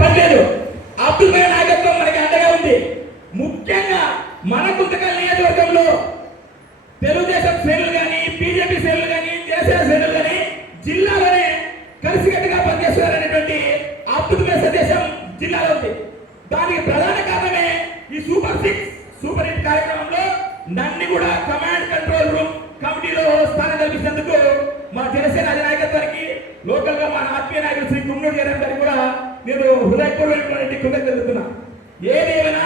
పని లేదు అబ్దుల్ భాయ్ నాయకత్వం మనకి అండగా ఉంది. ముఖ్యంగా మన గుంతకల్ నియోజకవర్గంలో తెలుగుదేశం శ్రేణులు కానీ బీజేపీ శ్రేణులు కానీ జనసేన శ్రేణులు కానీ జిల్లాలోనే కలిసికట్టుగా పనిచేస్తున్నారనేటువంటి అద్భుతమైన సందేశం జిల్లాలో ఉంది. దానికి ప్రధాన కారణమే ఈ సూపర్ సిక్స్ సూపర్ హిట్ కార్యక్రమంలో నన్ను కూడా కమాండ్ కంట్రోల్ రూమ్ కమిటీలో స్థానం కల్పించినందుకు మా జనసేన అధినాయకత్వానికి లోకల్గా మా ఆత్మీయ నాయకుడు శ్రీ కుమ్మూరు గారి కూడా నేను హృదయపూర్వకమైనటువంటి కృతజ్ఞత తెలుపుతున్నా ఏదేమైనా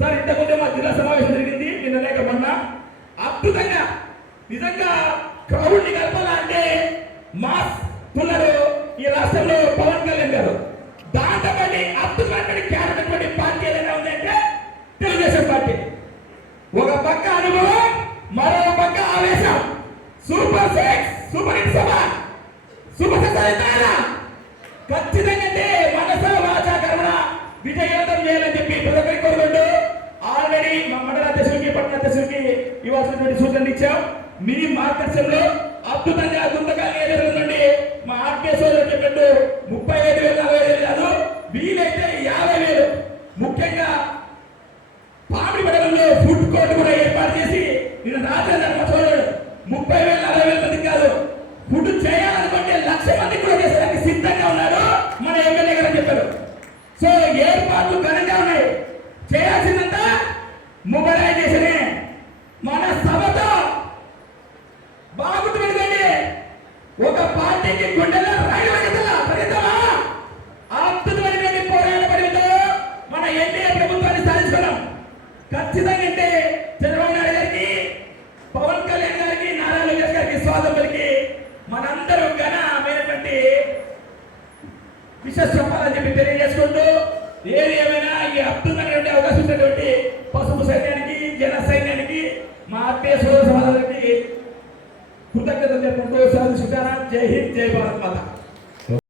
సార్ ఇంతకుముందే మా జిల్లా సమావేశం జరిగింది నిన్న లేక మొన్న. అద్భుతంగా నిజంగా క్రౌడ్ని కలపాలంటే మాస్ పుల్లరు ఈ రాష్ట్రంలో పవన్ కళ్యాణ్ గారు. దాంతోపాటి అద్భుతమైన క్యారెక్టర్ పార్టీ ఏదైనా ఉందంటే తెలుగుదేశం పార్టీ. ఒక పక్క అనుభవం మరో పక్క ఆవేశం. సూపర్ సిక్స్ సూపర్ హిట్ సభ. సూపర్ సిక్స్ అవుతారా ఖచ్చితంగా విజయవంతం చేయాలని చెప్పి ప్రతి ఒక్కరికి కోరుకుంటూ ఆల్రెడీ మా మండల అధ్యక్షుడికి పట్టణ అధ్యక్షుడికి ఇవ్వాల్సినటువంటి సూచనలు ఇచ్చాం. మీ మార్గదర్శనంలో అద్భుతంగా గుంతకాల నియోజకవర్గం నుండి మా ఆర్కే సోదరులు చెప్పినట్టు ముప్పై ఐదు వేలు నలభై వేలు కాదు వీలైతే యాభై వేలు. ముఖ్యంగా పామిడి మండలంలో ఫుడ్ కోర్టు కూడా ఏర్పాటు చేసి నేను రాత్రి సోదరుడు ముప్పై వేలు మొబైలైజేషనే మన సభతో బాగుంటుంది ఒక పార్టీకి గుండెలో రైలు పరిగెత్తలా పరిగెత్తమా అద్భుతమైనటువంటి పోరాట పరిమితో మన ఎన్డీఏ ప్రభుత్వాన్ని సాధించుకున్నాం. ఖచ్చితంగా అంటే చంద్రబాబు నాయుడు గారికి పవన్ కళ్యాణ్ గారికి నారా లోకేష్ గారికి స్వాగతం మనందరూ ఘనమైనటువంటి విశేష ఏది ఏమైనా ఈ అద్భుతమైనటువంటి అవకాశం ఉన్నటువంటి పసుపు సైన్యానికి జన సైన్యానికి మా ఆత్మీయ సోదర సమాజానికి కృతజ్ఞతలు చెప్పుకుంటూ సాధు శిఖారా జై హింద్ జై భారత్ మాత.